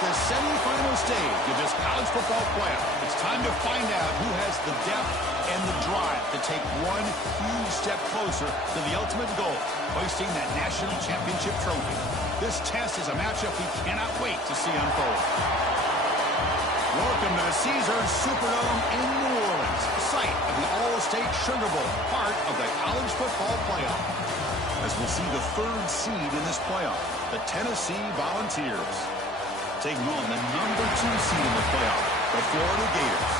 the semifinal stage of this college football playoff. It's time to find out who has the depth and the drive to take one huge step closer to the ultimate goal, hoisting that national championship trophy. This test is a matchup we cannot wait to see unfold. Welcome to the Caesars Superdome in New Orleans, site of the All-State Sugar Bowl, part of the college football playoff. As we'll see the third seed in this playoff, the Tennessee Volunteers, taking on the number 2 seed in the playoff, the Florida Gators.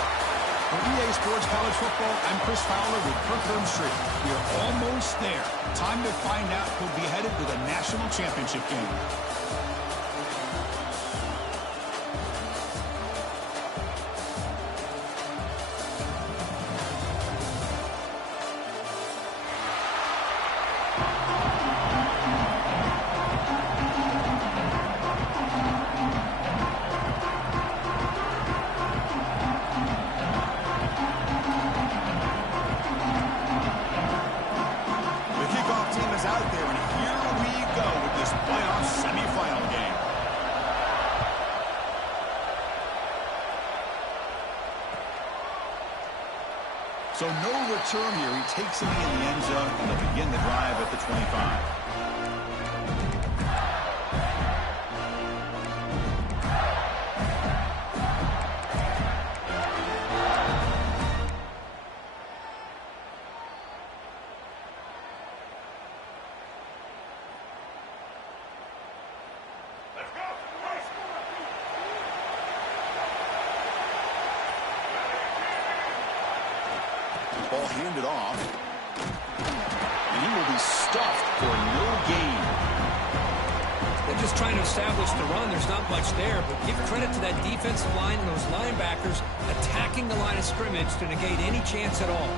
For EA Sports College Football, I'm Chris Fowler with Kirk Herbstreit. We are almost there. Time to find out who'll be headed to the national championship game. So no return here. He takes it in the end zone, and they'll begin the drive at the 25. Ball handed off, and he will be stuffed for no gain. They're just trying to establish the run. There's not much there, but give credit to that defensive line and those linebackers attacking the line of scrimmage to negate any chance at all.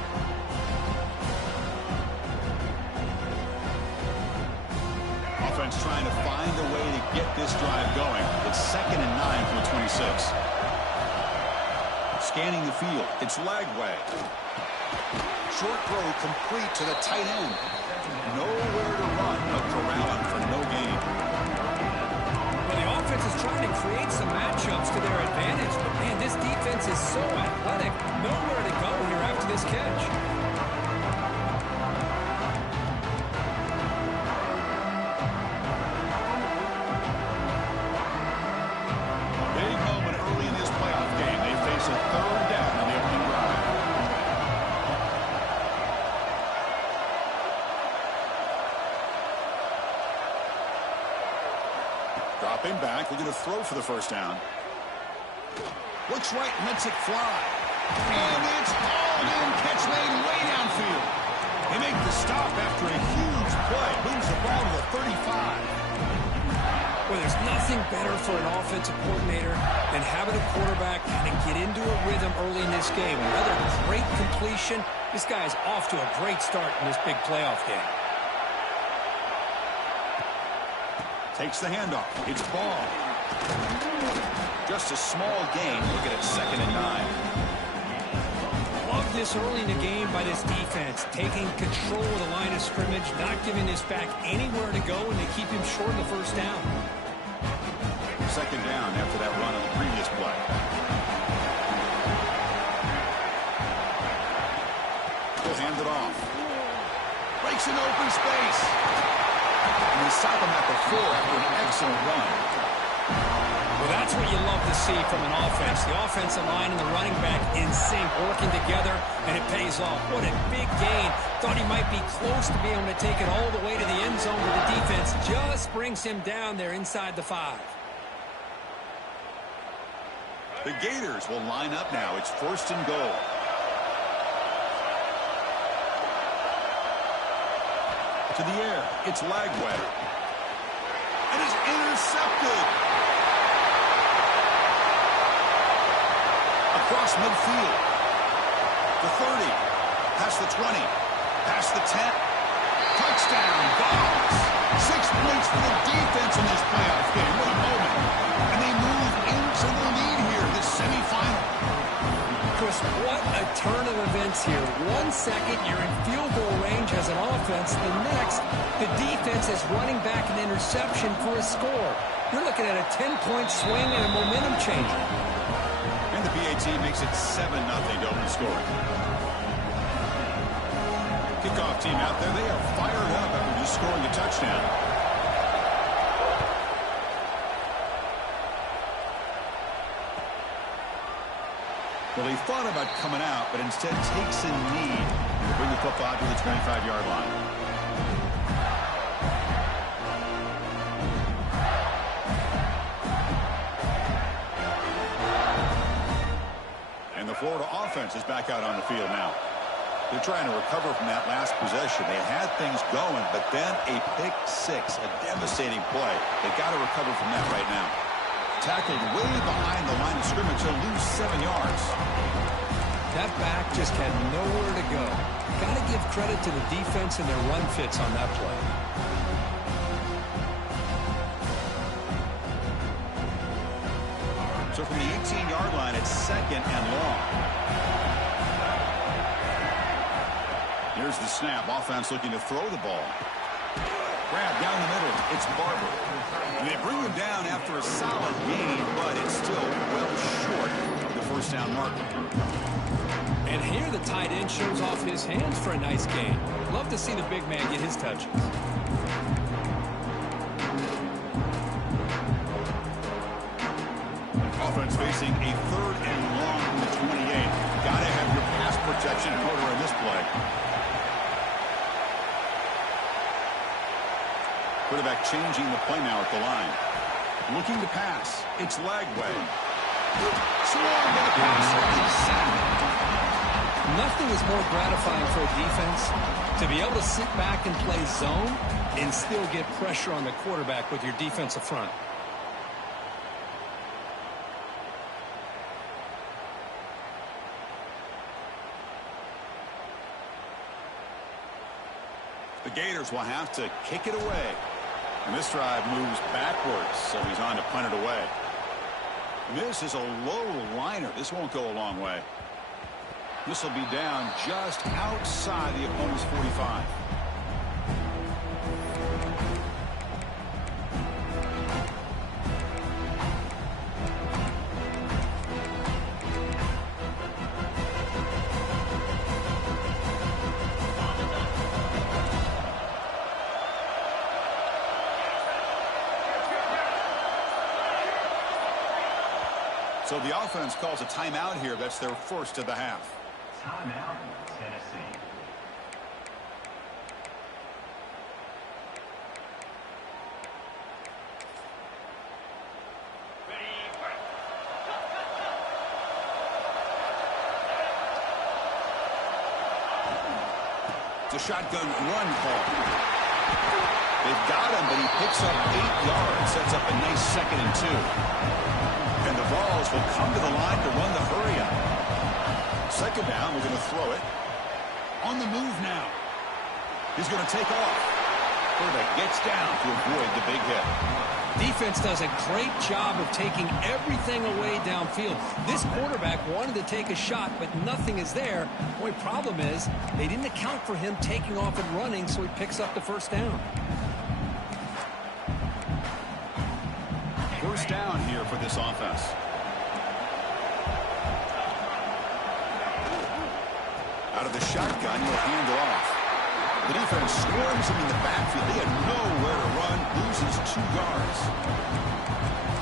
Offense trying to find a way to get this drive going. It's 2nd and 9 from the 26. Scanning the field, it's Lagway. Short throw complete to the tight end. Nowhere to run, but corralling for no gain. Well, the offense is trying to create some matchups to their advantage, but man, this defense is so athletic. Nowhere to go here after this catch. Big moment early in this playoff game. They face a 3rd down on the opening drive. Dropping back, looking to throw for the first down. Looks right, lets it fly. And it's hauled in, catch made way downfield. They make the stop after a huge play. Moves the ball to the 35. Well, there's nothing better for an offensive coordinator than having a quarterback kind of get into a rhythm early in this game. Another great completion. This guy is off to a great start in this big playoff game. Takes the handoff. It's ball. Just a small gain. Look at it, 2nd and 9. Love this early in the game by this defense. Taking control of the line of scrimmage, not giving this back anywhere to go, and they keep him short of the first down. 2nd down after that run on the previous play. He'll hand it off. Breaks an open space. And they stop him at the 4 after an excellent run. Well, that's what you love to see from an offense. The offensive line and the running back in sync, working together, and it pays off. What a big gain. Thought he might be close to being able to take it all the way to the end zone, but the defense just brings him down there inside the 5. The Gators will line up now. It's 1st and goal. To the air, it's Lagway. And it's intercepted. Across midfield. The 30. Past the 20. Past the 10. Touchdown. Balls. 6 points for the defense in this playoff game. What a moment. And they move into the lead here, this semifinal. Chris, what a turn of events here. 1 second, you're in field goal range as an offense. The next, the defense is running back an interception for a score. you're looking at a 10-point swing and a momentum changer. And the BAT makes it 7-0 to open scoring. Kickoff team out there, they are fired up after just scoring a touchdown. Well, he thought about coming out, but instead takes a knee to bring the football to the 25-yard line. And the Florida offense is back out on the field now. They're trying to recover from that last possession. They had things going, but then a pick six, a devastating play. They got to recover from that right now. Tackled way behind the line of scrimmage. He'll lose 7 yards. That back just had nowhere to go. Got to give credit to the defense and their run fits on that play. So from the 18-yard line, it's 2nd and long. Here's the snap. Offense looking to throw the ball. Grab down the middle. It's Barber. And they bring him down after a solid gain, but it's still well short of the first down mark. And here the tight end shows off his hands for a nice gain. Love to see the big man get his touches. Offense facing a 3rd and long from the 28. Got to have your pass protection in order in this play. Quarterback changing the play now at the line. Looking to pass. It's Lagway. Swung by the pass. Nothing is more gratifying for a defense to be able to sit back and play zone and still get pressure on the quarterback with your defensive front. The Gators will have to kick it away. And this drive moves backwards, so he's on to punt it away. This is a low liner. This won't go a long way. This will be down just outside the opponent's 45. So the offense calls a timeout here. That's their first of the half. Timeout, Tennessee. It's a shotgun run call. They've got him, but he picks up 8 yards. Sets up a nice 2nd and 2. And the Vols will come to the line to run the hurry up. 2nd down, we're going to throw it. On the move now. He's going to take off. Quarterback gets down to avoid the big hit. Defense does a great job of taking everything away downfield. This quarterback wanted to take a shot, but nothing is there. The only problem is they didn't account for him taking off and running, so he picks up the first down. First down here for this offense. Out of the shotgun, he'll hand it off. The defense swarms him in the backfield. They had nowhere to run. Loses 2 yards.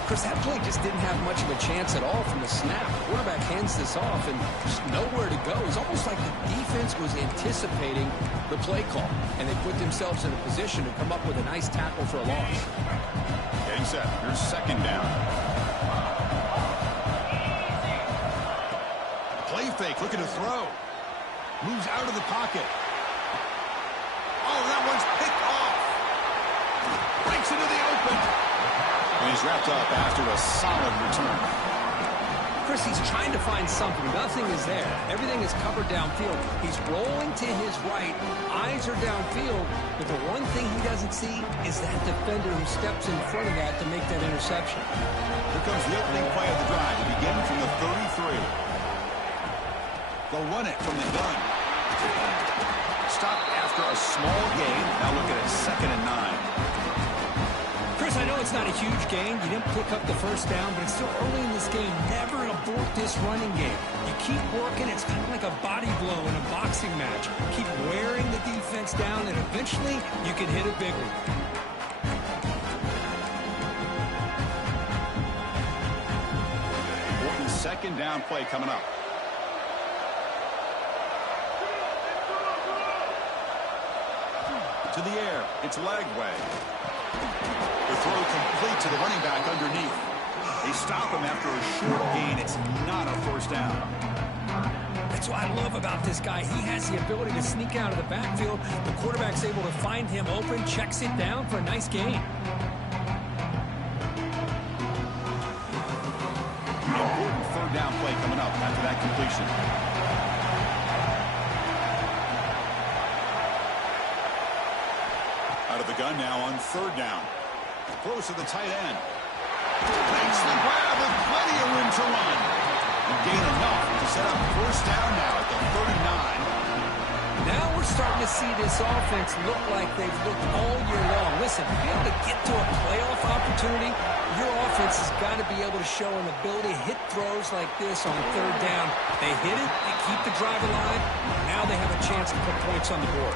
Chris, that play just didn't have much of a chance at all from the snap. The quarterback hands this off and just nowhere to go. It's almost like the defense was anticipating the play call, and they put themselves in a position to come up with a nice tackle for a loss. Getting set. Here's 2nd down. Play fake, looking to throw. Moves out of the pocket. Oh, that one's picked off. Breaks into the open. And he's wrapped up after a solid return. Chris, he's trying to find something. Nothing is there. Everything is covered downfield. He's rolling to his right. Eyes are downfield. But the one thing he doesn't see is that defender who steps in front of that to make that interception. Here comes the opening play of the drive. They begin from the 33. They'll run it from the gun. Stopped after a small gain. Now look at it, 2nd and 9. Chris, I know it's not a huge gain. You didn't pick up the first down, but it's still early in this game. Never abort this running game. You keep working. It's kind of like a body blow in a boxing match. Keep wearing the defense down, and eventually you can hit a big one. Important second down play coming up. To the air. It's Lagway. The throw complete to the running back underneath. They stop him after a short gain. It's not a first down. That's what I love about this guy. He has the ability to sneak out of the backfield. The quarterback's able to find him open, checks it down for a nice gain. Important third down play coming up after that completion. Out of the gun now on third down. Close to the tight end. Makes the grab with plenty of room to run. And gain enough to set up first down now at the 39. Now we're starting to see this offense look like they've looked all year long. Listen, to be able to get to a playoff opportunity, your offense has got to be able to show an ability to hit throws like this on third down. They hit it, they keep the drive alive. Now they have a chance to put points on the board.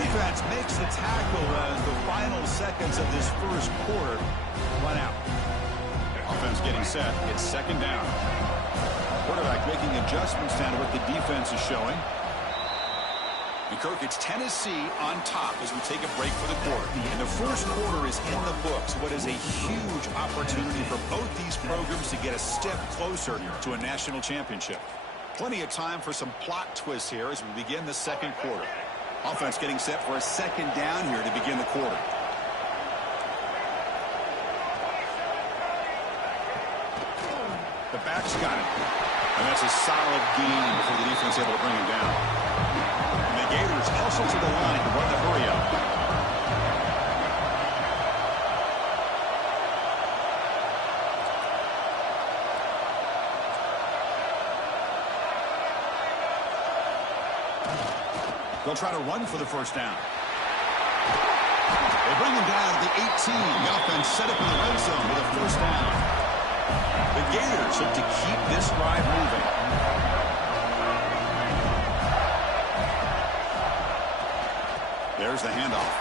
Defense makes the tackle as the final seconds of this first quarter run out. Offense getting set. It's second down. Quarterback making adjustments down to what the defense is showing. And Kirk, it's Tennessee on top as we take a break for the quarter. And the first quarter is in the books. What is a huge opportunity for both these programs to get a step closer to a national championship. Plenty of time for some plot twists here as we begin the second quarter. Offense getting set for a second down here to begin the quarter. The back's got it. And that's a solid gain before the defense able to bring him down. And the Gators hustle to the line to run the hurry up. They'll try to run for the first down. They bring him down to the 18. The offense set up in the red zone with a first down. The Gators look to keep this drive moving. There's the handoff.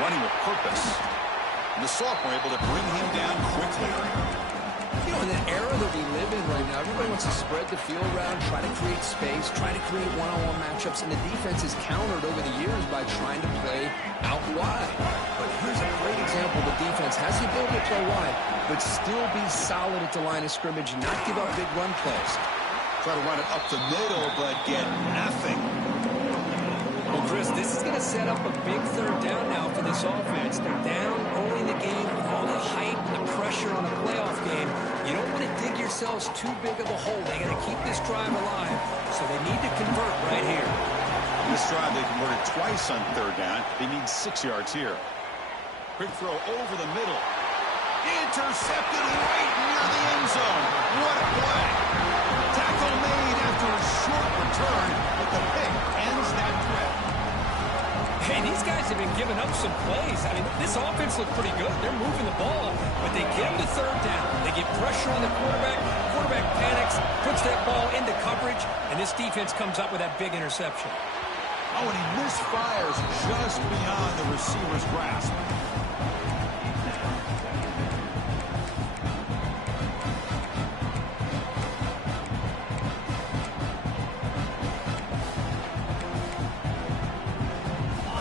Running with purpose. And the sophomore able to bring him down quickly. You know, in the era that we live in right now, everybody wants to spread the field around, try to create space, try to create one-on-one matchups, and the defense is countered over the years by trying to play out wide. But here's a great example. The defense has the ability to play wide, but still be solid at the line of scrimmage, not give up big run plays. Try to run it up the middle, but get nothing. Well, Chris, this is going to set up a big third down now for this offense. They're down early in the game with all the hype and the pressure on a playoff game. You don't want to dig yourselves too big of a hole. They got to keep this drive alive, so they need to convert right here. On this drive, they converted twice on third down. They need 6 yards here. Quick throw over the middle. Intercepted right near the end zone. What a play. Tackle made after a short return, but the pick ends that threat. Hey, these guys have been giving up some plays. I mean, this offense looked pretty good. They're moving the ball, but they get the third down. They get pressure on the quarterback. Quarterback panics, puts that ball into coverage, and this defense comes up with that big interception. Oh, and he misfires just beyond the receiver's grasp.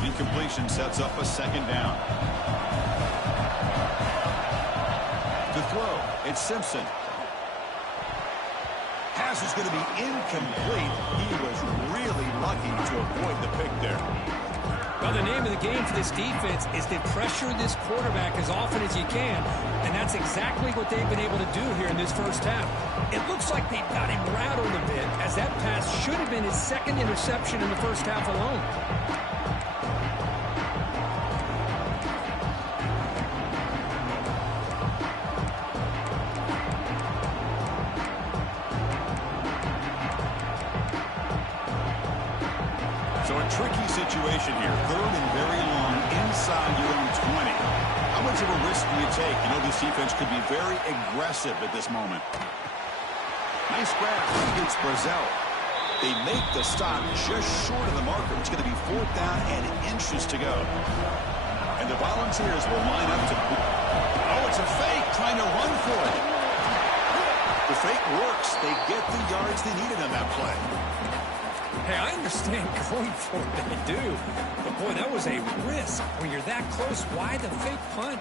Incompletion sets up a second down. To throw, it's Simpson. Pass is going to be incomplete. He was really lucky to avoid the pick there. Well, the name of the game for this defense is to pressure this quarterback as often as you can, and that's exactly what they've been able to do here in this first half. It looks like they've got him rattled a bit, as that pass should have been his second interception in the first half alone. So a tricky situation here. Third and very long inside your own 20. How much of a risk do you take? You know, this defense could be very aggressive at this moment. Nice grab against Brazil. They make the stop just short of the marker. It's going to be 4th down and inches to go. And the Volunteers will line up to... Oh, it's a fake, trying to run for it. The fake works. They get the yards they needed on that play. Hey, I understand going for it, they do. But, boy, that was a risk. When you're that close, why the fake punt?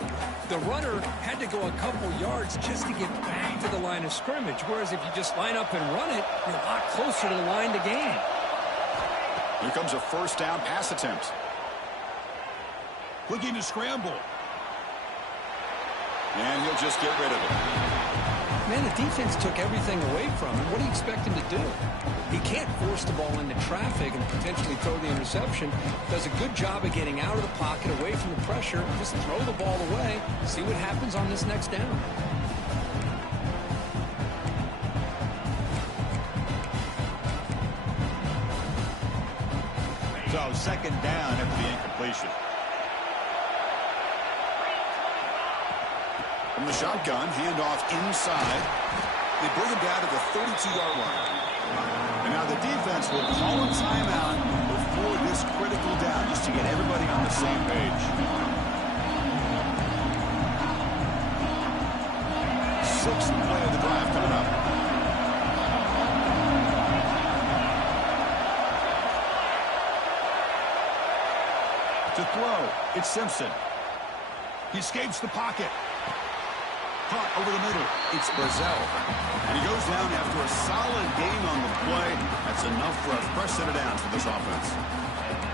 The runner had to go a couple yards just to get back to the line of scrimmage, whereas if you just line up and run it, you're a lot closer to the line to gain. Here comes a 1st down pass attempt. Looking to scramble. And he'll just get rid of it. Man, the defense took everything away from him. What do you expect him to do? He can't force the ball into traffic and potentially throw the interception. Does a good job of getting out of the pocket, away from the pressure. Just throw the ball away. See what happens on this next down. So 2nd down after the incompletion. From the shotgun, handoff inside. They bring him down to the 32-yard line. And now the defense will call a timeout before this critical down, just to get everybody on the same page. 6th play of the drive coming up. To throw, it's Simpson. He escapes the pocket. Caught over the middle. It's Brazil. And he goes down after a solid gain on the play. That's enough for a fresh set of downs for this offense.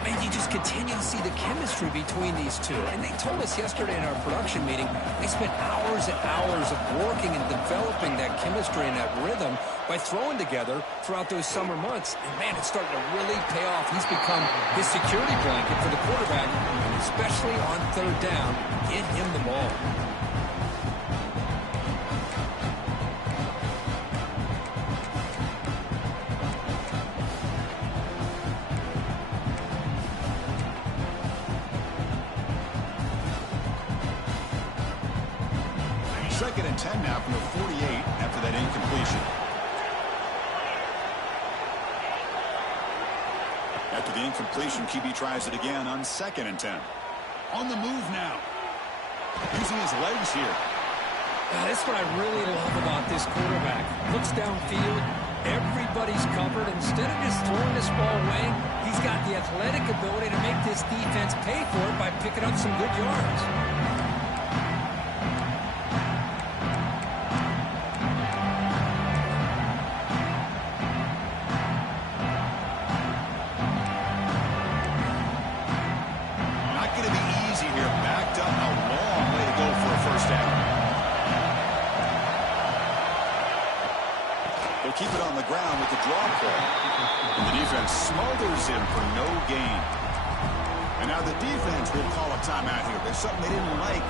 Man, you just continue to see the chemistry between these two. And they told us yesterday in our production meeting, they spent hours and hours of working and developing that chemistry and that rhythm by throwing together throughout those summer months. And, man, it's starting to really pay off. He's become his security blanket for the quarterback, and especially on 3rd down. Get him the ball. Second and 10 now from the 48 after that incompletion. After the incompletion, QB tries it again on 2nd and 10. On the move now. Using his legs here. That's what I really love about this quarterback. Looks downfield. Everybody's covered. Instead of just throwing this ball away, he's got the athletic ability to make this defense pay for it by picking up some good yards. Keep it on the ground with the draw play. And the defense smothers him for no gain. And now the defense will call a timeout here. There's something they didn't like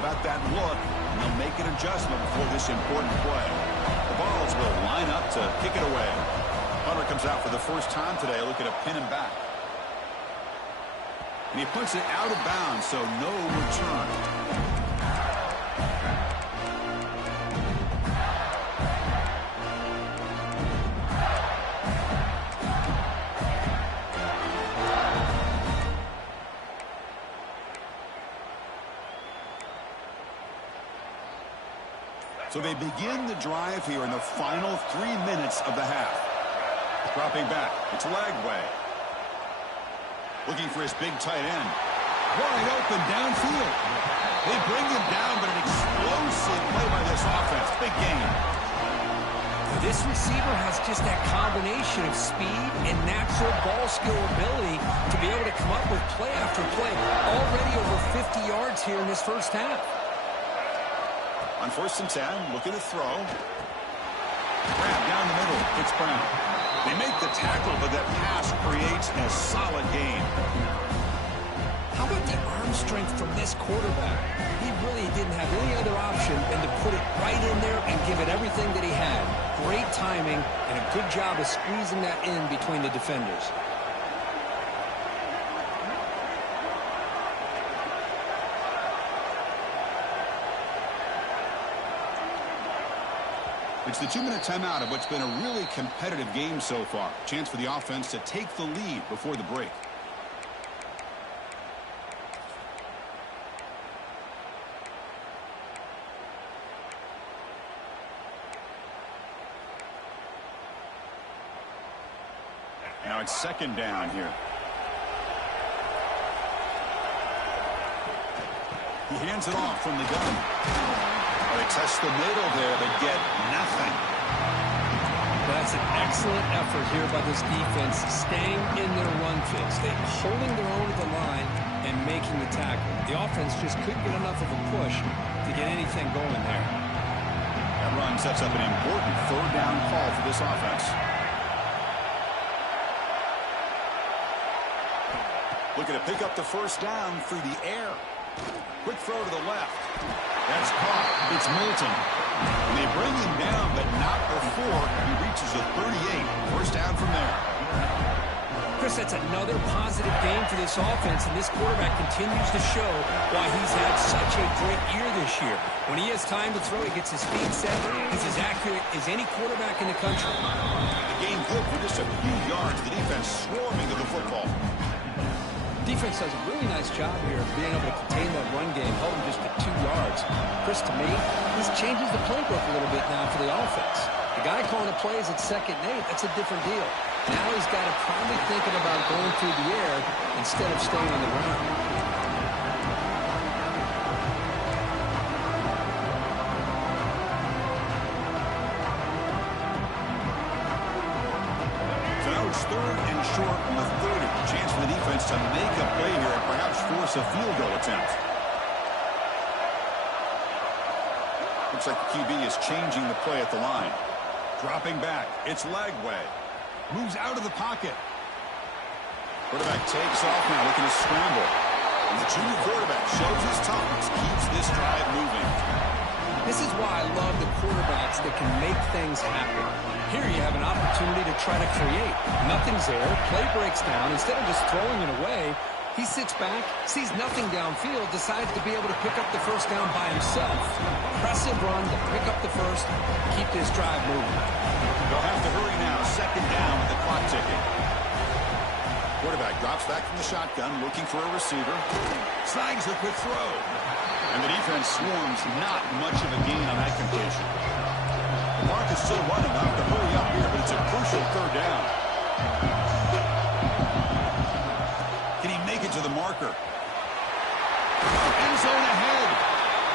about that look, and they'll make an adjustment before this important play. The Vols will line up to kick it away. Hunter comes out for the first time today, looking to pin him back. And he puts it out of bounds, so no return. So they begin the drive here in the final 3 minutes of the half. Dropping back. It's Lagway. Looking for his big tight end. Wide open downfield. They bring him down, but an explosive play by this offense. Big gain. This receiver has just that combination of speed and natural ball skill ability to be able to come up with play after play. Already over 50 yards here in this first half. On 1st and 10, looking to throw. Grab down the middle. It's Brown. They make the tackle, but that pass creates a solid gain. How about the arm strength from this quarterback? He really didn't have any other option than to put it right in there and give it everything that he had. Great timing and a good job of squeezing that in between the defenders. It's the 2-minute timeout of what's been a really competitive game so far. Chance for the offense to take the lead before the break. Now it's second down here. He hands it off from the gun. They test the middle there, but get nothing. That's an excellent effort here by this defense, staying in their run fix. They're holding their own at the line and making the tackle. The offense just couldn't get enough of a push to get anything going there. That run sets up an important third down call for this offense. Looking to pick up the first down through the air. Quick throw to the left. That's caught. It's Milton. And they bring him down, but not before he reaches the 38. First down from there. Chris, that's another positive game for this offense, and this quarterback continues to show why he's had such a great year this year. When he has time to throw, he gets his feet set. He's as accurate as any quarterback in the country. The game good for just a few yards. The defense swarming to the football. Defense does a really nice job here of being able to contain that run game, held him just at 2 yards. Chris, to me, this changes the playbook a little bit now for the offense. The guy calling the plays at 2nd and 8, that's a different deal. Now he's got to probably thinking about going through the air instead of staying on the ground. So now it's 3rd and short on the 30. Chance for the defense to make a play here and perhaps force a field goal attempt. Looks like the QB is changing the play at the line. Dropping back. It's Lagway. Moves out of the pocket. Quarterback takes off now, looking to scramble. And the junior quarterback shows his toughness, keeps this drive moving. This is why I love the quarterbacks that can make things happen. Here you have an opportunity to try to create. Nothing's there. Play breaks down. Instead of just throwing it away, he sits back, sees nothing downfield, decides to be able to pick up the first down by himself. Impressive run to pick up the first, keep this drive moving. They'll have to hurry now. 2nd down with the clock ticking. Quarterback drops back from the shotgun, looking for a receiver. Snags the quick throw. And the defense swarms, not much of a gain on that completion. The clock is still running. They'll have to hurry up here, but it's a crucial 3rd down. Can he make it to the marker? End zone ahead.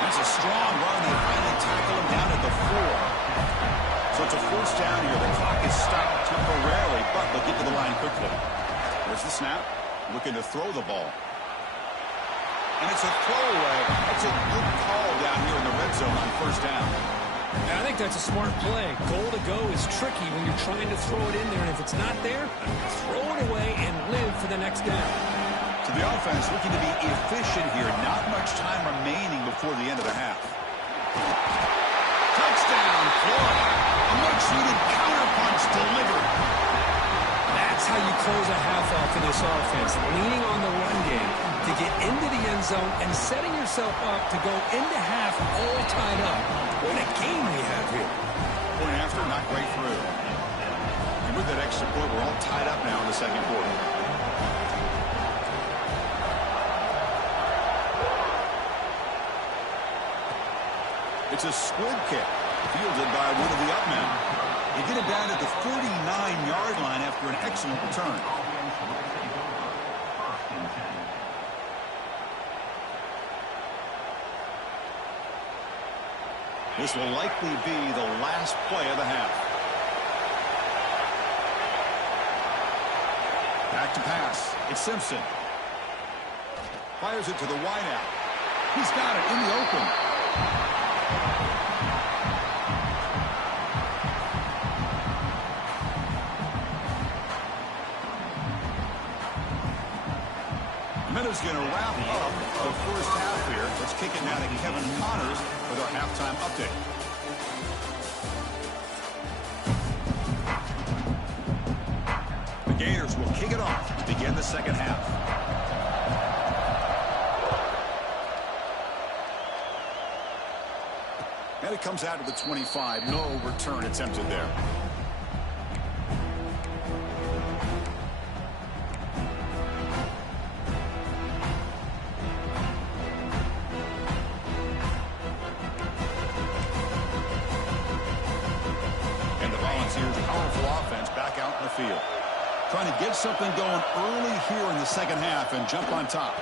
That's a strong run. They finally tackle him down at the 4. So it's a 1st down here. The clock is stopped temporarily, but they'll get to the line quickly. There's the snap. Looking to throw the ball. And it's a throwaway. That's a good call down here in the red zone on 1st down. And I think that's a smart play. Goal to go is tricky when you're trying to throw it in there. And if it's not there, throw it away and live for the next down. So the offense looking to be efficient here. Not much time remaining before the end of the half. Touchdown, Florida. A much-needed counterpunch delivered. That's how you close a half off for this offense. Leaning on the run game to get into the end zone and setting yourself up to go into half all tied up. What a game we have here. Point after, not quite through. And with that extra point, we're all tied up now in the 2nd quarter. It's a squib kick, fielded by one of the up men. They get it down at the 49-yard line after an excellent return. This will likely be the last play of the half. Back to pass. It's Simpson. Fires it to the wideout. He's got it in the open. Minutes going to wrap up the 1st half here. Let's kick it now to Kevin Connors with our halftime update. The Gators will kick it off to begin the 2nd half. And And it comes out to the 25. No return attempted there. And the Volunteers' powerful offense back out in the field. Trying to get something going early here in the second half and jump on top.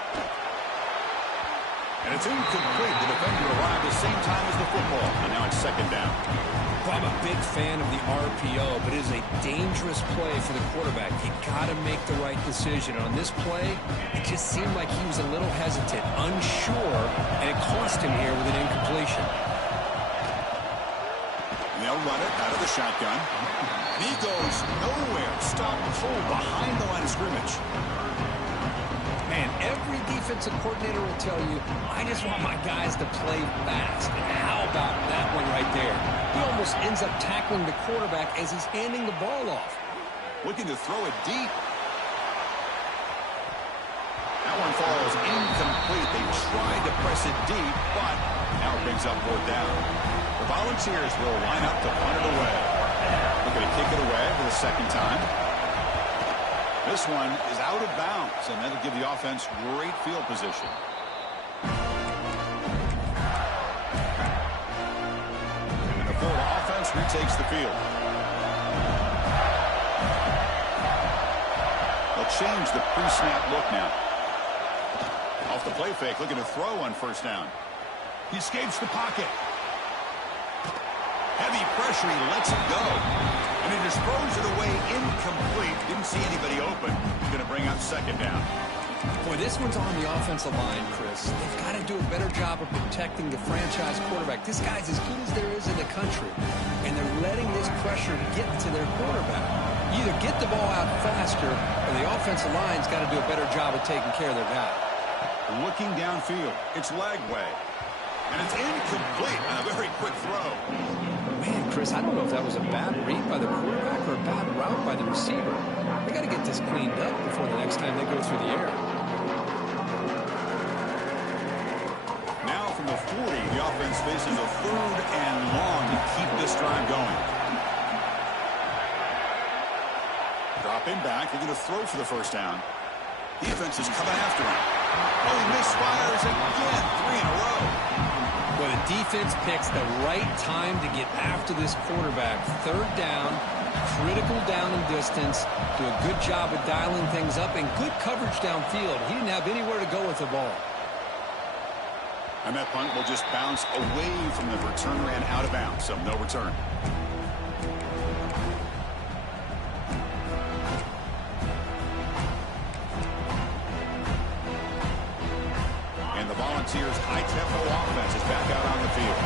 And it's incomplete. The defender arrived at the same time as the football. And now it's second down. Well, I'm a big fan of the RPO, but it is a dangerous play for the quarterback. You got to make the right decision. On this play, it just seemed like he was a little hesitant, unsure, and it cost him here with an incompletion. And they'll run it out of the shotgun. And he goes nowhere. Stop cold behind the line of scrimmage. Man, every defensive coordinator will tell you, I just want my guys to play fast. And how about that one right there? He almost ends up tackling the quarterback as he's handing the ball off. Looking to throw it deep. That one falls incomplete. They tried to press it deep, but now it brings up fourth down. The Volunteers will line up to punt it away. Looking to kick it away for the second time. This one is out of bounds, and that'll give the offense great field position. And the Florida offense retakes the field. They'll change the pre-snap look now. Off the play fake, looking to throw on first down. He escapes the pocket. Heavy pressure, he lets it go. And he just throws it away incomplete. Didn't see anybody open. He's going to bring up second down. Boy, this one's on the offensive line, Chris. They've got to do a better job of protecting the franchise quarterback. This guy's as good as there is in the country. And they're letting this pressure get to their quarterback. You either get the ball out faster, or the offensive line's got to do a better job of taking care of their guy. Looking downfield. It's Lagway. And it's incomplete on a very quick throw. Man, Chris, I don't know if that was a bad read by the quarterback or a bad route by the receiver. They got to get this cleaned up before the next time they go through the air. Now from the 40, the offense faces a third and long to keep this drive going. Dropping back, looking to throw for the first down. Defense is coming after him. Oh, he misfires again, 3 in a row. Well, the defense picks the right time to get after this quarterback. Third down, critical down and distance. Do a good job of dialing things up and good coverage downfield. He didn't have anywhere to go with the ball. And that punt will just bounce away from the returner and out of bounds, so no return. Volunteers' high-tempo offense is back out on the field.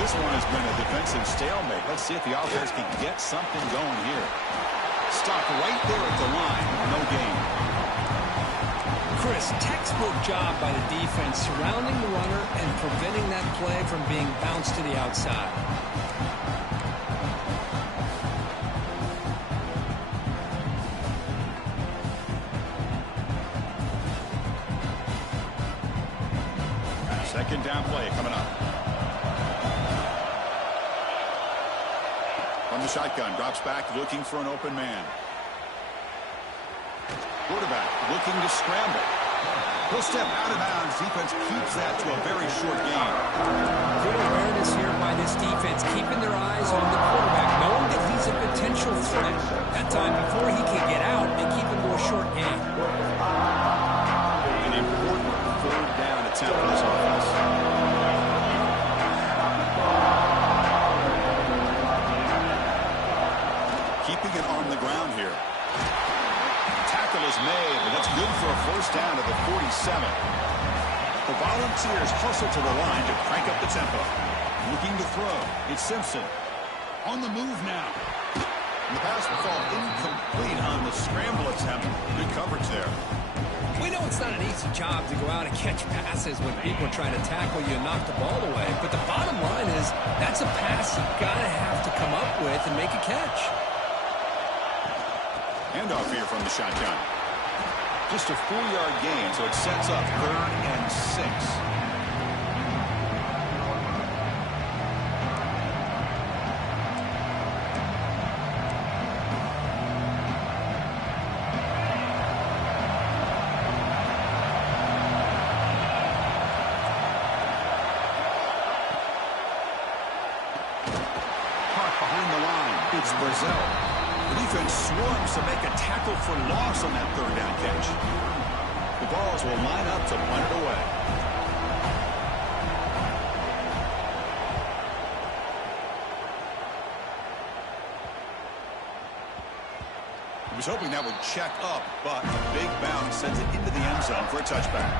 This one has been a defensive stalemate. Let's see if the offense can get something going here. Stop right there at the line. No gain. Chris, textbook job by the defense surrounding the runner and preventing that play from being bounced to the outside. Second down play coming up. From the shotgun, drops back, looking for an open man. Quarterback looking to scramble. He'll step out of bounds. Defense keeps that to a very short gain. Good awareness here by this defense, keeping their eyes on the quarterback, knowing that he's a potential threat. That time before he can get out, they keep him to a short gain. An important third down attempt for this offense. Keeping it on the ground here. Tackle is made, but that's good for a first down at the 47. The Volunteers hustle to the line to crank up the tempo. Looking to throw. It's Simpson. On the move now. And the pass will fall incomplete on the scramble attempt. Good coverage there. We know it's not an easy job to go out and catch passes when people are trying to tackle you and knock the ball away. But the bottom line is that's a pass you've got to have to come up with and make a catch. Handoff here from the shotgun. Just a 4-yard gain, so it sets up 3rd and 6. Brazil. The defense swarms to make a tackle for loss on that third down catch. The balls will line up to punt it away. He was hoping that would check up, but a big bounce sends it into the end zone for a touchback.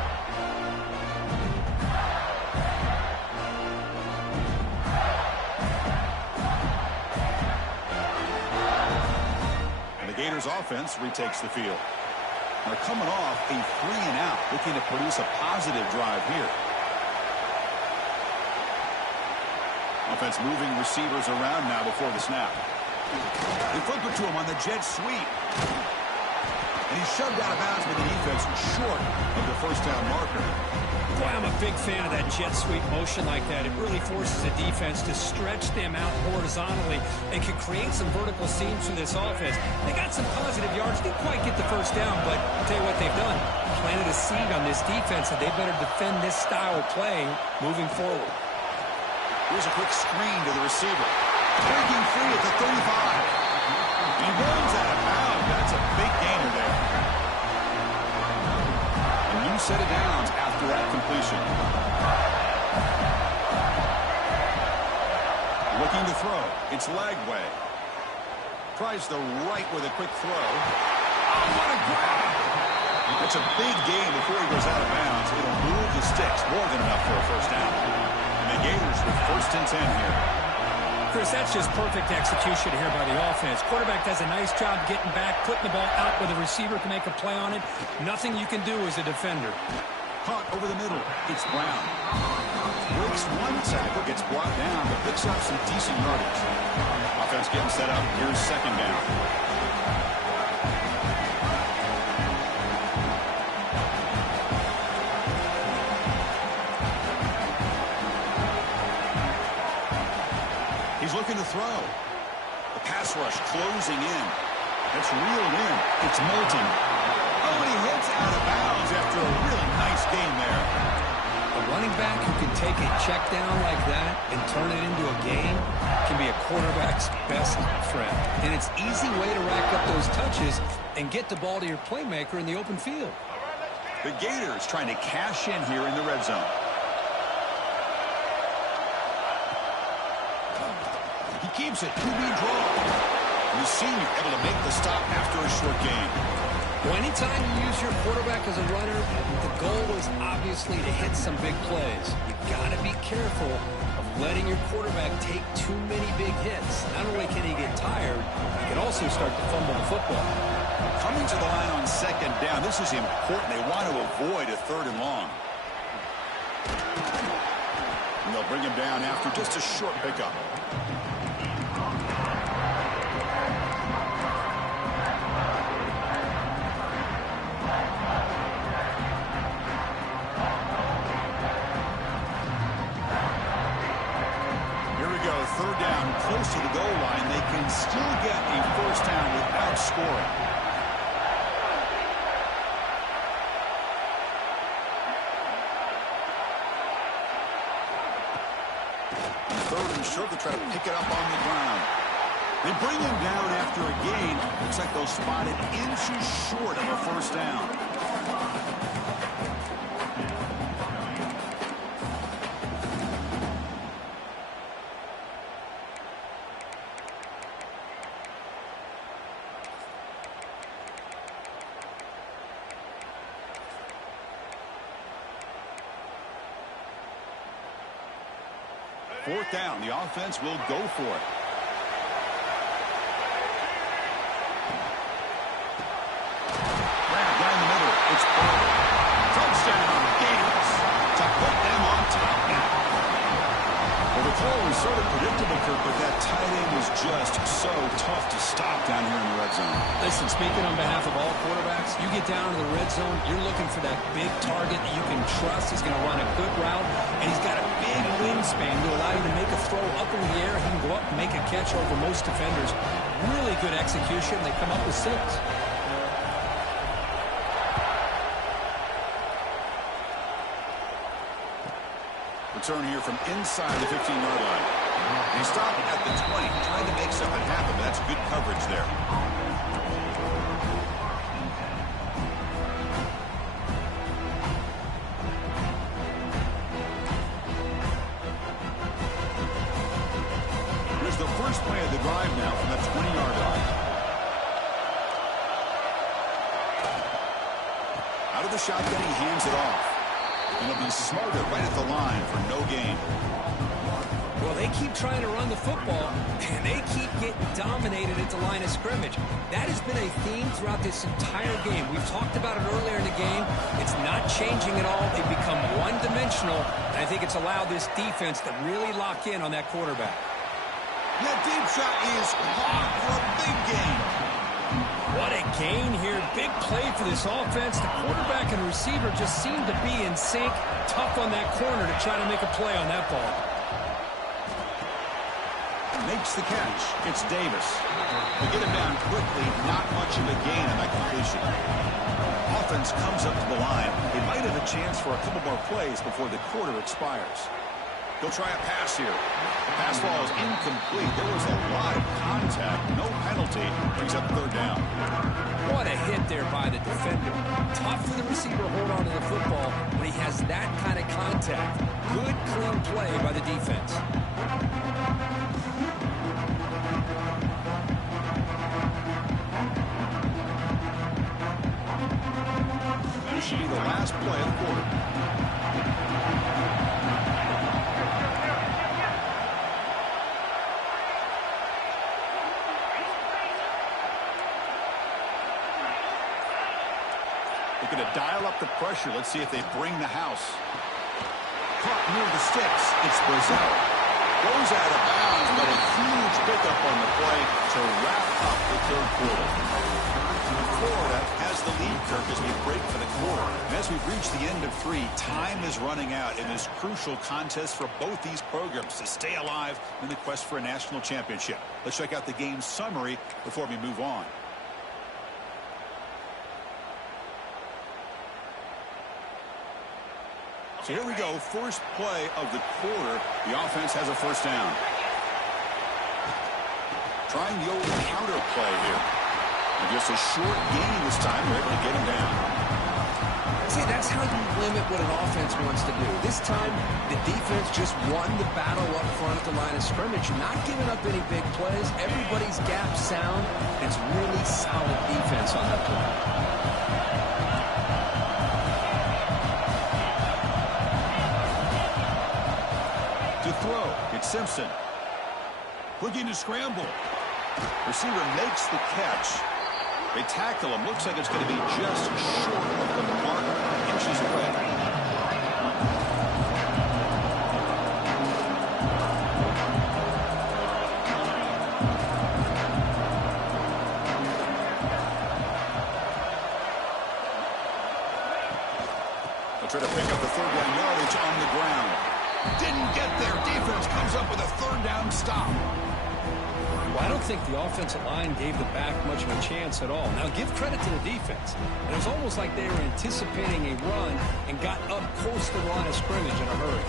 And the Gators offense retakes the field. They're coming off a 3-and-out, looking to produce a positive drive here. Offense moving receivers around now before the snap. They flip it to him on the jet sweep. And he's shoved out of bounds by the defense short of the first down marker. Boy, I'm a big fan of that jet sweep motion like that. It really forces the defense to stretch them out horizontally and can create some vertical seams for this offense. They got some positive yards. Didn't quite get the first down, but I'll tell you what they've done. Planted a seed on this defense, and they better defend this style of play moving forward. Here's a quick screen to the receiver. Breaking free at the 35. He runs out of bounds. That's a big gainer there. A new set of downs after that completion. Looking to throw. It's Lagway. Tries the right with a quick throw. Oh, what a grab! That's a big gain before he goes out of bounds. It'll move the sticks more than enough for a first down. And the Gators with 1st and 10 here. Chris, that's just perfect execution here by the offense. Quarterback does a nice job getting back, putting the ball out where the receiver can make a play on it. Nothing you can do as a defender. Caught over the middle. It's Brown. Breaks one tackle, gets brought down, but picks up some decent yardage. Offense getting set up. Here's 2nd down. He's looking to throw. The pass rush closing in. That's reeled in. It's Moulton. Oh, and he hits out of bounds after a really nice gain there. A running back who can take a check down like that and turn it into a gain can be a quarterback's best friend. And it's an easy way to rack up those touches and get the ball to your playmaker in the open field. The Gators trying to cash in here in the red zone. He keeps it. QB draw. The senior able to make the stop after a short game. Well, anytime you use your quarterback as a runner, the goal is obviously to hit some big plays. You got to be careful of letting your quarterback take too many big hits. Not only can he get tired, he can also start to fumble the football. Coming to the line on 2nd down, this is important. They want to avoid a 3rd and long. And they'll bring him down after just a short pickup. Close to the goal line, they can still get a first down without scoring. And 3rd and short, they try to pick it up on the ground. They bring him down after a gain. Looks like they'll spot it inches short of a first down. Fourth down, the offense will go for it. Grab down the middle. It's Burrow. Touchdown, Gators. To put them on top now. Well, the throw was sort of predictable, Kirk, but that tight end was just so tough to stop down here in the red zone. Listen, speaking on behalf of all quarterbacks, you get down to the red zone, you're looking for that big target that you can trust. He's going to run a good route, and he's got a big wingspan to allow you to make a throw up in the air. He can go up and make a catch over most defenders. Really good execution. They come up with 6. Return here from inside the 15-yard line. They stop at the 20, trying to make something happen, but that's good coverage there. Here's the first play of the drive now from the 20-yard line. Out of the shotgun, he hands it off. And he'll be smarter right at the line for no gain. Well, they keep trying to run the football, and they keep getting dominated at the line of scrimmage. That has been a theme throughout this entire game. We've talked about it earlier in the game. It's not changing at all. They've become one-dimensional, and I think it's allowed this defense to really lock in on that quarterback. That deep shot is caught for a big gain. What a gain here. Big play for this offense. The quarterback and receiver just seem to be in sync. Tough on that corner to try to make a play on that ball. Makes the catch. It's Davis. They get him down quickly. Not much of a gain on that completion. Offense comes up to the line. They might have a chance for a couple more plays before the quarter expires. They'll try a pass here. The pass ball is incomplete. There was a lot of contact. No penalty. Brings up third down. What a hit there by the defender. Tough for the receiver to hold on to the football when he has that kind of contact. Good, clean play by the defense. This should be the last play of the quarter. They're going to dial up the pressure. Let's see if they bring the house. Caught near the sticks. It's Brazzell. Goes out of bounds, but a huge pickup on the play to wrap up the third quarter. Florida has the lead, Kirk, as we break for the quarter. And as we've reached the end of 3, time is running out in this crucial contest for both these programs to stay alive in the quest for a national championship. Let's check out the game summary before we move on. So here we go, first play of the quarter. The offense has a first down. Trying the old counter play here. And just a short gain this time. They're able to get him down. See, that's how you limit what an offense wants to do. This time, the defense just won the battle up front at the line of scrimmage. Not giving up any big plays. Everybody's gap sound. It's really solid defense on that play. Throw. It's Simpson. Looking to scramble. Receiver makes the catch. They tackle him. Looks like it's going to be just short of the mark. Inches away. They'll try to pick up the third down yardage on the ground. Didn't get there. Defense comes up with a third down stop. Well, I don't think the offensive line gave the back much of a chance at all. Now, give credit to the defense. It was almost like they were anticipating a run and got up close to the line of scrimmage in a hurry.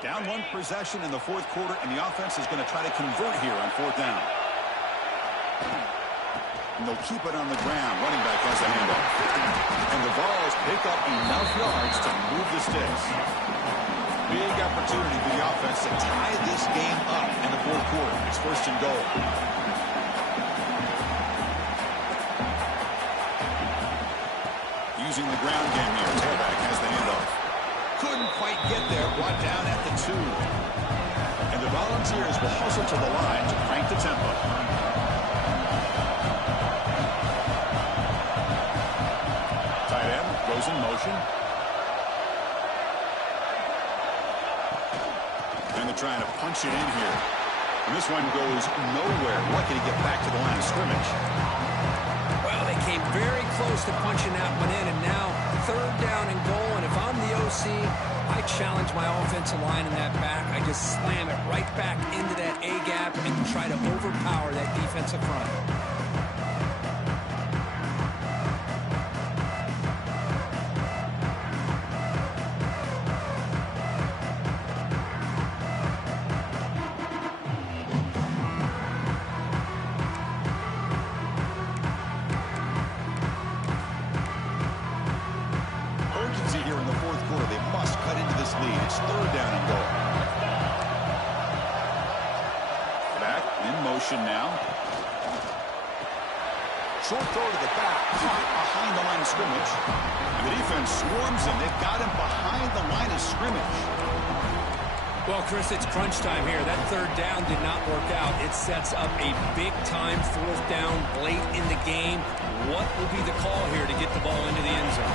Down one possession in the fourth quarter, and the offense is going to try to convert here on fourth down. And they'll keep it on the ground. Running back has a handoff. And the Vols pick up enough yards to move the sticks. Big opportunity for the offense to tie this game up in the fourth quarter. It's first and goal. Using the ground game here. Tailback has the handoff. Couldn't quite get there. Brought down at the 2. And the Volunteers will hustle to the line to crank the tempo. Goes in motion. And they're trying to punch it in here. And this one goes nowhere. Lucky to get back to the line of scrimmage. Well, they came very close to punching that one in, and now third down and goal. And if I'm the OC, I challenge my offensive line in that back. I just slam it right back into that A-gap and try to overpower that defensive front. third down and goal. Back in motion now. Short throw to the back, caught behind the line of scrimmage. And the defense swarms him. They've got him behind the line of scrimmage. Well, Chris, it's crunch time here. That third down did not work out. It sets up a big-time fourth down late in the game. What will be the call here to get the ball into the end zone?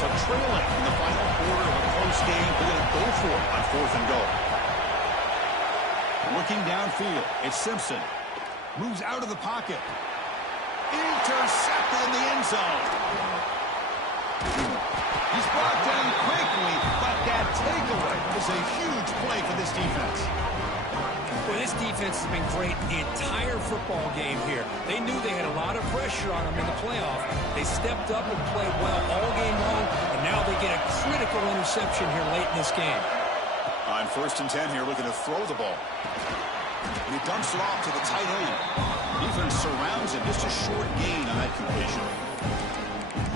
So trailing in the final quarter of a close game, they're going to go for it on fourth and goal. Looking downfield, it's Simpson. Moves out of the pocket. Intercepted in the end zone. He's brought down quickly, but that takeaway is a huge play for this defense. Well, this defense has been great the entire football game here. They knew they had a lot of pressure on them in the playoff. They stepped up and played well all game long, and now they get a critical interception here late in this game. On 1st and 10 here, looking to throw the ball. And he dumps it off to the tight end. Defense surrounds him. Just a short gain on that completion.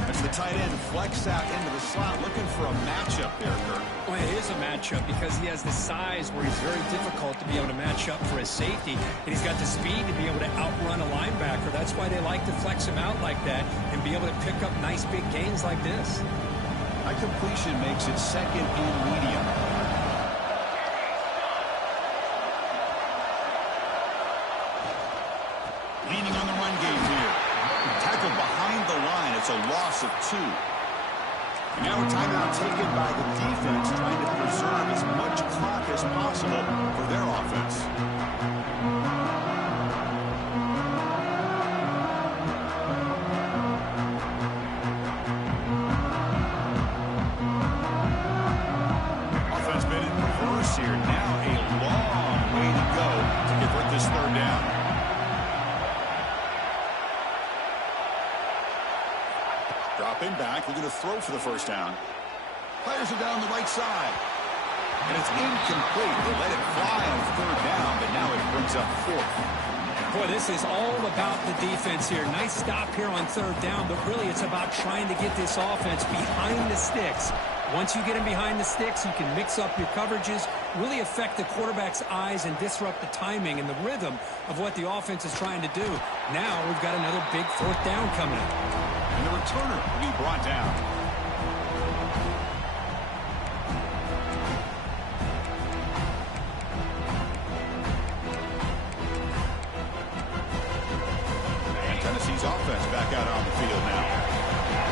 As the tight end flex out into the slot, looking for a matchup there, Kirk. Well, it is a matchup because he has the size where he's very difficult to be able to match up for his safety, and he's got the speed to be able to outrun a linebacker. That's why they like to flex him out like that and be able to pick up nice big gains like this. That completion makes it second and medium. Leaning on the run game here. Tackled behind the line. It's a loss of 2. And now a timeout taken by the defense, trying to preserve as much clock as possible for their offense. Offense been in reverse here. Now a long way to go to convert this third down. Dropping back, looking to throw for the first down. Players are down the right side. And it's incomplete. They let it fly on third down, but now it brings up fourth. Boy, this is all about the defense here. Nice stop here on third down, but really it's about trying to get this offense behind the sticks. Once you get them behind the sticks, you can mix up your coverages, really affect the quarterback's eyes and disrupt the timing and the rhythm of what the offense is trying to do. Now we've got another big fourth down coming up. And the returner will be brought down. And Tennessee's offense back out on the field now.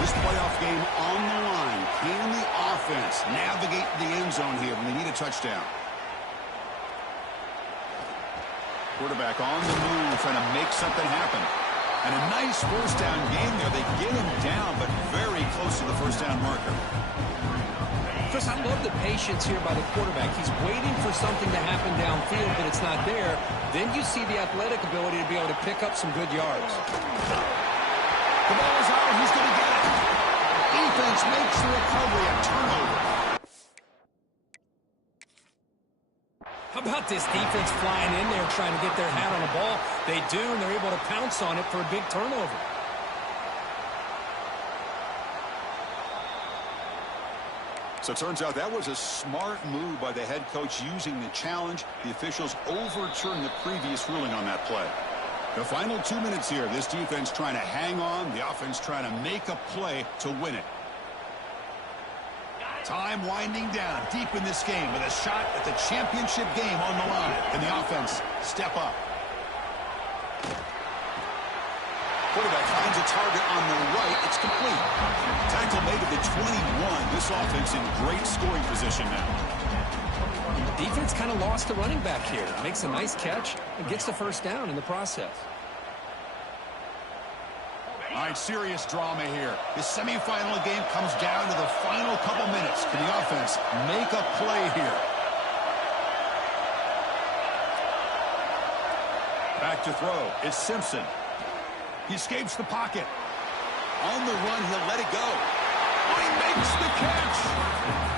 This playoff game on the line. Can the offense navigate the end zone here when they need a touchdown? Quarterback on the move, trying to make something happen. And a nice first down game there. They get him down, but very close to the first down marker. Chris, I love the patience here by the quarterback. He's waiting for something to happen downfield, but it's not there. Then you see the athletic ability to be able to pick up some good yards. The ball is out. He's going to get it. Defense makes the recovery, a turnover. How about this defense flying in there trying to get their hat on the ball? They do, and they're able to pounce on it for a big turnover. So it turns out that was a smart move by the head coach using the challenge. The officials overturned the previous ruling on that play. The final 2 minutes here. This defense trying to hang on. The offense trying to make a play to win it. Time winding down deep in this game with a shot at the championship game on the line. And the offense step up. Quarterback finds a target on the right. It's complete. Tackle made at the 21. This offense in great scoring position now. Defense kind of lost the running back here. Makes a nice catch and gets the first down in the process. All right, serious drama here. This semifinal game comes down to the final couple minutes. Can the offense make a play here? Back to throw. It's Simpson. He escapes the pocket. On the run, he'll let it go. Oh, he makes the catch.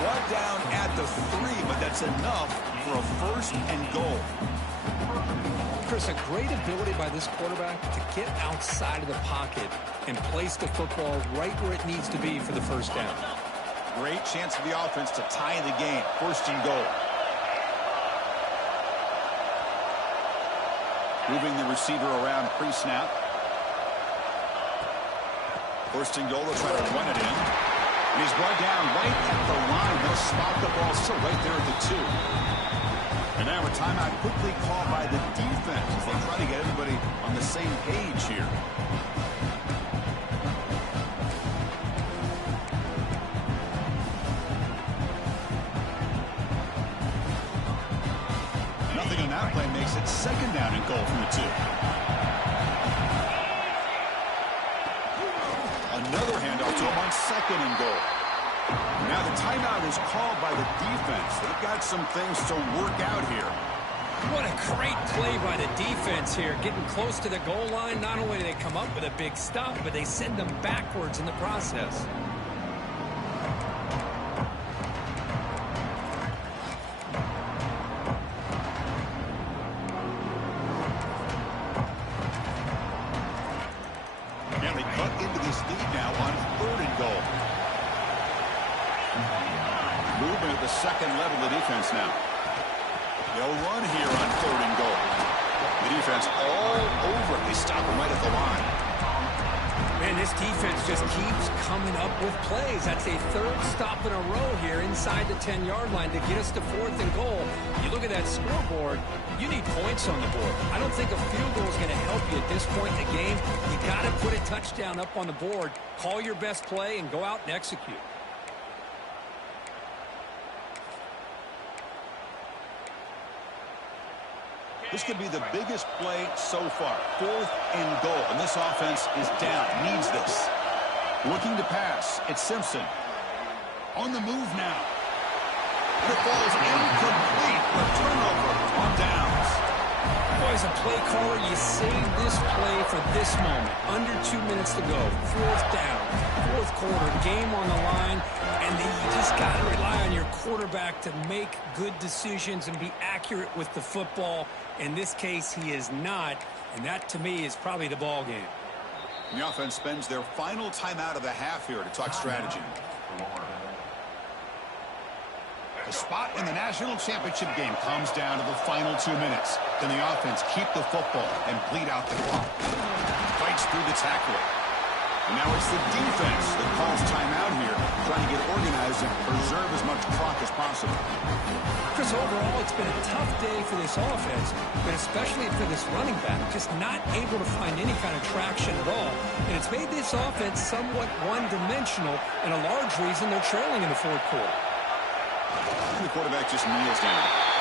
Brought down at the 3, but that's enough for a first and goal. Chris, a great ability by this quarterback to get outside of the pocket and place the football right where it needs to be for the first down. Great chance for the offense to tie the game. First and goal. Moving the receiver around pre-snap. First and goal, they'll try to run it in. And he's brought down right at the line. They'll spot the ball still right there at the 2. And now a timeout quickly called by the defense as they try to get everybody on the same page here. Nothing on that play makes it second down and goal from the 2. Another handoff to him on second and goal. Now the timeout is called by the defense. They've got some things to work out here. What a great play by the defense here. Getting close to the goal line, not only do they come up with a big stop, but they send them backwards in the process. And they cut into this lead now on third and goal. Movement at the second level of the defense now. They'll run here on third and goal. The defense all over. They stop him right at the line. Man, this defense just keeps coming up with plays. That's a third stop in a row here inside the 10-yard line to get us to fourth and goal. You look at that scoreboard, you need points on the board. I don't think a field goal is going to help you at this point in the game. You got to put a touchdown up on the board, call your best play, and go out and execute. This could be the biggest play so far. Fourth and goal. And this offense is down. Needs this. Looking to pass. It's Simpson. On the move now. And it falls incomplete. A turnover on downs. Boy, as a play caller, you save this play for this moment. Under 2 minutes to go. Fourth down. Fourth quarter. Game on the line. And you just got to rely on your quarterback to make good decisions and be accurate with the football. In this case, he is not. And that, to me, is probably the ball game. The offense spends their final timeout of the half here to talk strategy. The spot in the national championship game comes down to the final 2 minutes. Can the offense keep the football and bleed out the clock? Fights through the tackle. And now it's the defense that calls timeout here, trying to get organized and preserve as much clock as possible. Chris, overall, it's been a tough day for this offense, but especially for this running back, just not able to find any kind of traction at all. And it's made this offense somewhat one-dimensional, and a large reason they're trailing in the fourth quarter. The quarterback just kneels down.